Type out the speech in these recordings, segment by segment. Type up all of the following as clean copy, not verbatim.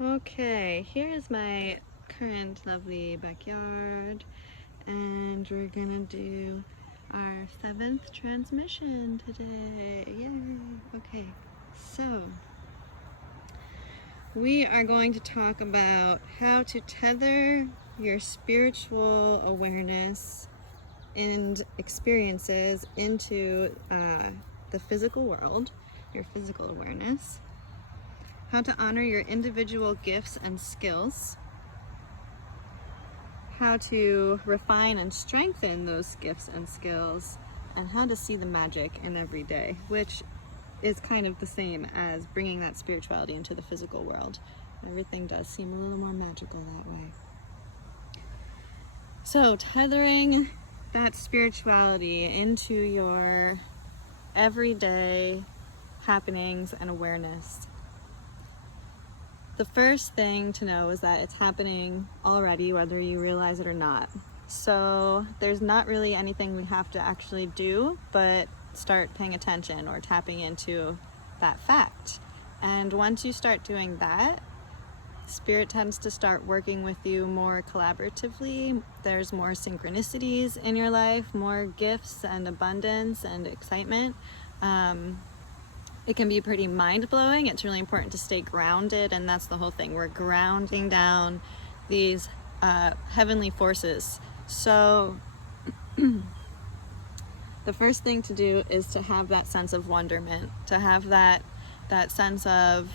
Okay, here is my current lovely backyard, and we're gonna do our 7th transmission today. Yay! Okay, so we are going to talk about how to tether your spiritual awareness and experiences into the physical world, your physical awareness, how to honor your individual gifts and skills, how to refine and strengthen those gifts and skills, and how to see the magic in every day, which is kind of the same as bringing that spirituality into the physical world. Everything does seem a little more magical that way. So, tethering that spirituality into your everyday happenings and awareness. The first thing to know is that it's happening already, whether you realize it or not. So there's not really anything we have to actually do but start paying attention or tapping into that fact. And once you start doing that, Spirit tends to start working with you more collaboratively. There's more synchronicities in your life, more gifts and abundance and excitement. It can be pretty mind-blowing. It's really important to stay grounded, and that's the whole thing. We're grounding down these heavenly forces. So the first thing to do is to have that sense of wonderment, to have that sense of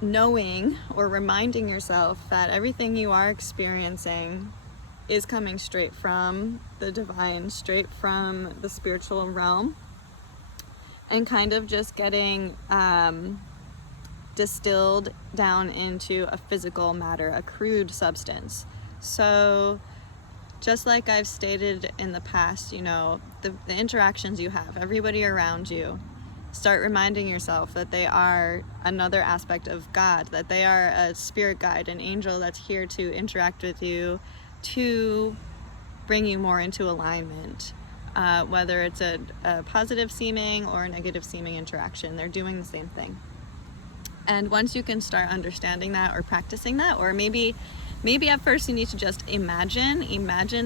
knowing or reminding yourself that everything you are experiencing is coming straight from the divine, straight from the spiritual realm, and kind of just getting distilled down into a physical matter, a crude substance. So just like I've stated in the past, the interactions you have, everybody around you, start reminding yourself that they are another aspect of God, that they are a spirit guide, an angel that's here to interact with you, to bring you more into alignment. Whether it's a positive seeming or a negative seeming interaction, they're doing the same thing. And once you can start understanding that or practicing that, or maybe at first you need to just imagine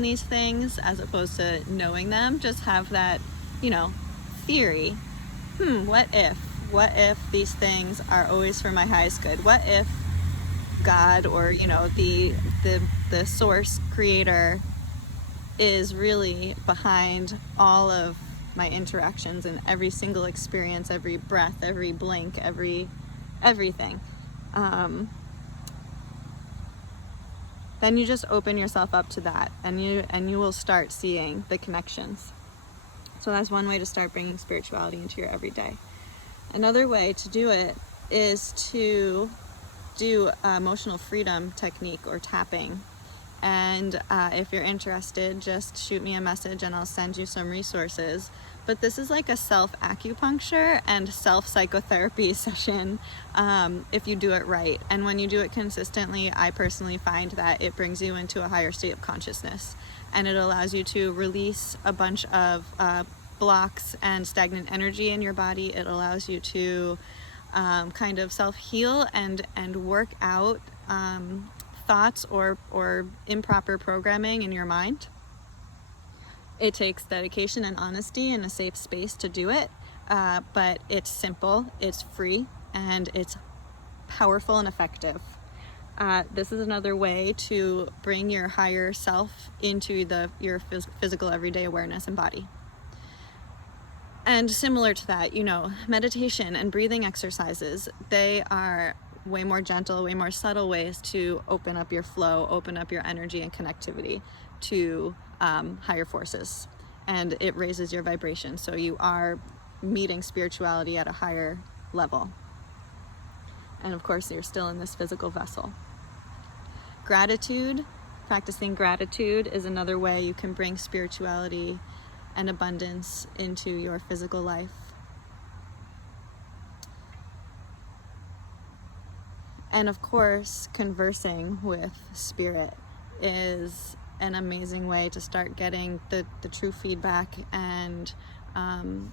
these things as opposed to knowing them, just have that, theory. What if these things are always for my highest good? What if God, or the source creator, is really behind all of my interactions and every single experience, every breath, every blink, everything. Then you just open yourself up to that, and you will start seeing the connections. So that's one way to start bringing spirituality into your everyday. Another way to do it is to do emotional freedom technique or tapping. And if you're interested, just shoot me a message and I'll send you some resources. But this is like a self-acupuncture and self-psychotherapy session if you do it right. And when you do it consistently, I personally find that it brings you into a higher state of consciousness. And it allows you to release a bunch of blocks and stagnant energy in your body. It allows you to kind of self-heal and work out thoughts or improper programming in your mind. It takes dedication and honesty and a safe space to do it, but it's simple, it's free, and it's powerful and effective. This is another way to bring your higher self into your physical everyday awareness and body. And similar to that, meditation and breathing exercises, they are way more gentle, way more subtle ways to open up your flow, open up your energy and connectivity to higher forces. And it raises your vibration, so you are meeting spirituality at a higher level. And of course, you're still in this physical vessel. Gratitude, practicing gratitude, is another way you can bring spirituality and abundance into your physical life. And of course, conversing with spirit is an amazing way to start getting the true feedback and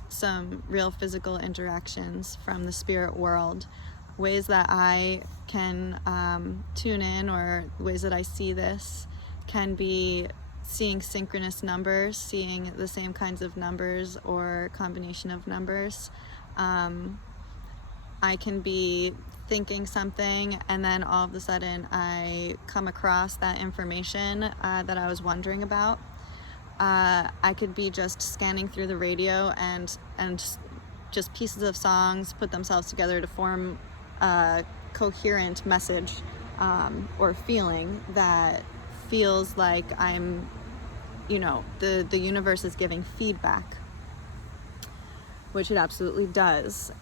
some real physical interactions from the spirit world. ways that I can tune in, or ways that I see this, can be seeing synchronous numbers, seeing the same kinds of numbers or combination of numbers. I can be thinking something and then all of a sudden I come across that information that I was wondering about. I could be just scanning through the radio and just pieces of songs put themselves together to form a coherent message or feeling that feels like I'm, the universe is giving feedback, which it absolutely does.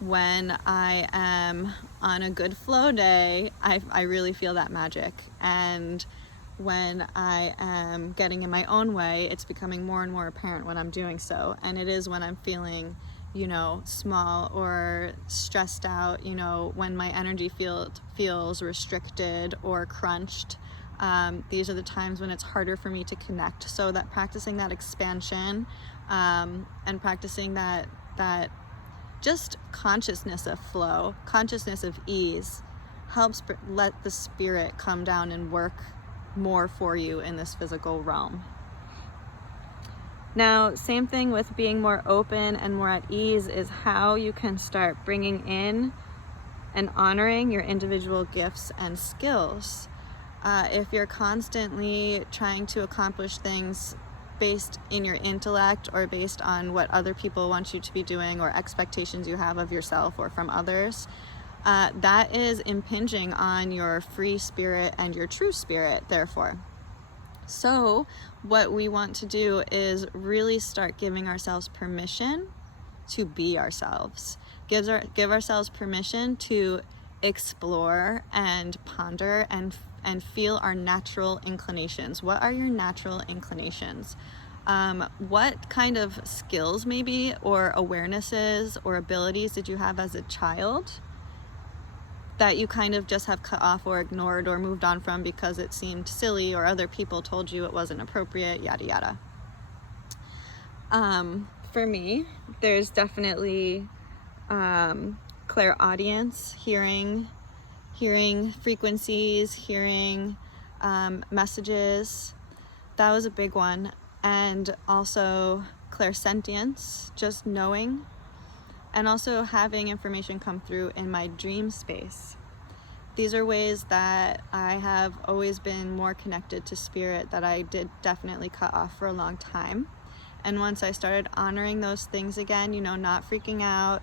When I am on a good flow day, I really feel that magic. And when I am getting in my own way, it's becoming more and more apparent when I'm doing so. And it is when I'm feeling, small or stressed out, when my energy feels restricted or crunched. These are the times when it's harder for me to connect. So that practicing that expansion and practicing that just consciousness of flow, consciousness of ease, helps let the spirit come down and work more for you in this physical realm. Now, same thing with being more open and more at ease is how you can start bringing in and honoring your individual gifts and skills. If you're constantly trying to accomplish things based in your intellect or based on what other people want you to be doing or expectations you have of yourself or from others, that is impinging on your free spirit and your true spirit, therefore. So what we want to do is really start giving ourselves permission to be ourselves. Give ourselves permission to explore and ponder and feel our natural inclinations. What are your natural inclinations? What kind of skills maybe or awarenesses or abilities did you have as a child that you kind of just have cut off or ignored or moved on from because it seemed silly or other people told you it wasn't appropriate, yada yada. For me, there's definitely clairaudience, hearing frequencies, hearing messages. That was a big one. And also clairsentience, just knowing, and also having information come through in my dream space. These are ways that I have always been more connected to spirit that I did definitely cut off for a long time. And once I started honoring those things again, not freaking out,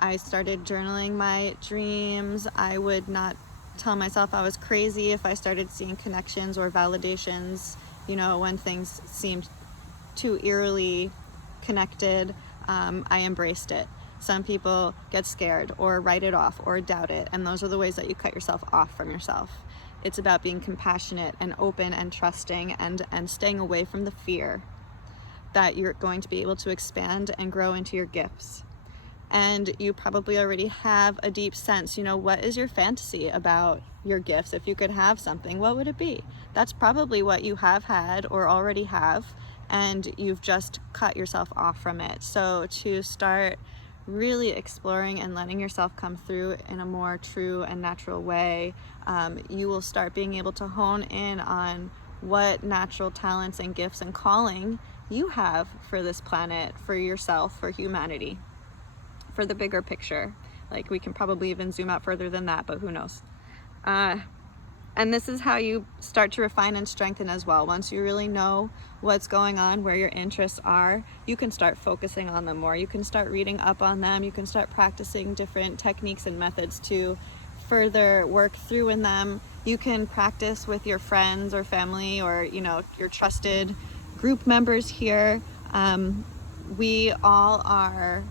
I started journaling my dreams. I would not tell myself I was crazy if I started seeing connections or validations, when things seemed too eerily connected. I embraced it. Some people get scared or write it off or doubt it, and those are the ways that you cut yourself off from yourself. It's about being compassionate and open and trusting and staying away from the fear that you're going to be able to expand and grow into your gifts. And you probably already have a deep sense, what is your fantasy about your gifts? If you could have something, what would it be? That's probably what you have had or already have, and you've just cut yourself off from it. So to start really exploring and letting yourself come through in a more true and natural way, you will start being able to hone in on what natural talents and gifts and calling you have for this planet, for yourself, for humanity, for the bigger picture. Like, we can probably even zoom out further than that, but who knows? And this is how you start to refine and strengthen as well. Once you really know what's going on, where your interests are, you can start focusing on them more. You can start reading up on them. You can start practicing different techniques and methods to further work through in them. You can practice with your friends or family or, your trusted group members here. We all are,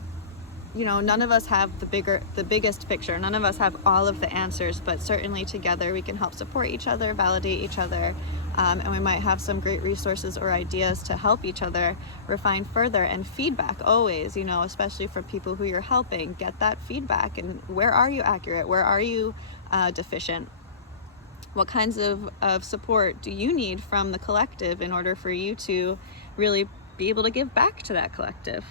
none of us have the biggest picture. None of us have all of the answers, but certainly together we can help support each other, validate each other, and we might have some great resources or ideas to help each other refine further. And feedback always, especially for people who you're helping, get that feedback. And where are you accurate? Where are you deficient? What kinds of support do you need from the collective in order for you to really be able to give back to that collective?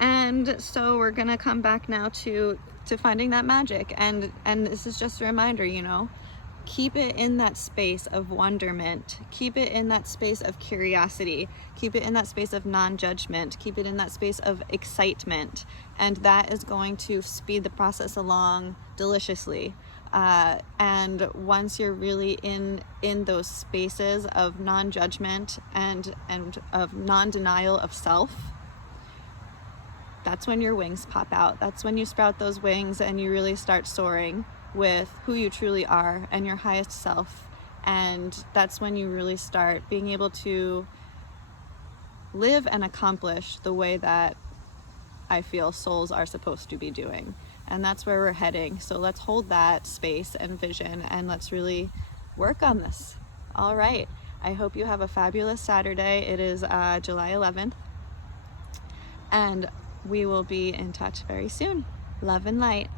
And so we're gonna come back now to finding that magic. And this is just a reminder, you know, keep it in that space of wonderment, keep it in that space of curiosity, keep it in that space of non-judgment, keep it in that space of excitement, and that is going to speed the process along deliciously. And once you're really in those spaces of non-judgment and of non-denial of self, that's when your wings pop out. That's when you sprout those wings and you really start soaring with who you truly are and your highest self. And that's when you really start being able to live and accomplish the way that I feel souls are supposed to be doing. And that's where we're heading. So let's hold that space and vision, and let's really work on this. All right. I hope you have a fabulous Saturday. It is July 11th. And we will be in touch very soon. Love and light.